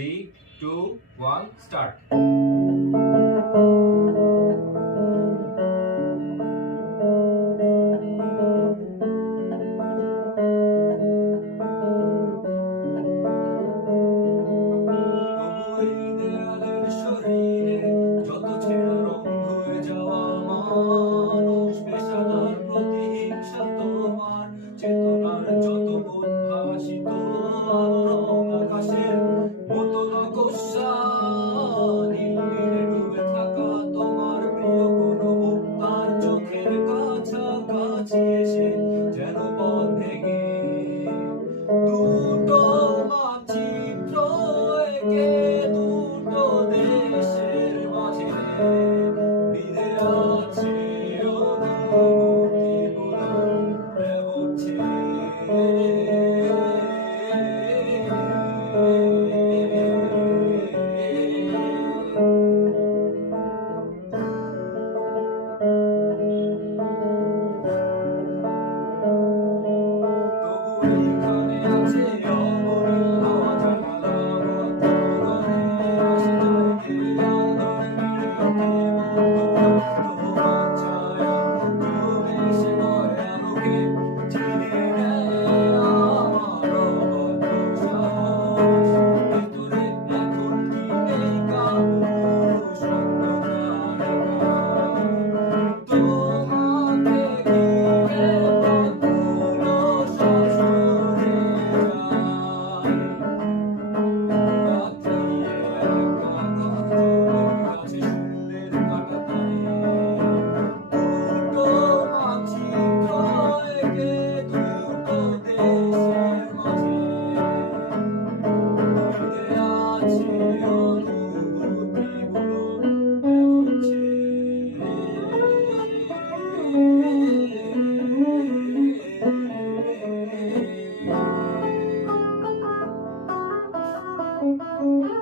3, 2, 1, start. যত ছেঁড়া রং ধুয়ে যাওয়া মানুষ পেশাদার প্রতিহিংসা তোমার চেতনার যত উদ্ভাসিত রং আকাশের মতো নকশা নীলে ডুবে থাকা তোমার প্রিয় কোনো মুখ তার চোখের কাছাকাছি এসে যেন পথ ভেঙে দুটো মানচিত্র এঁকে দুটো দেশের মাঝে বিধে আছে অনুভূতিগুলো উঠছে Thank you.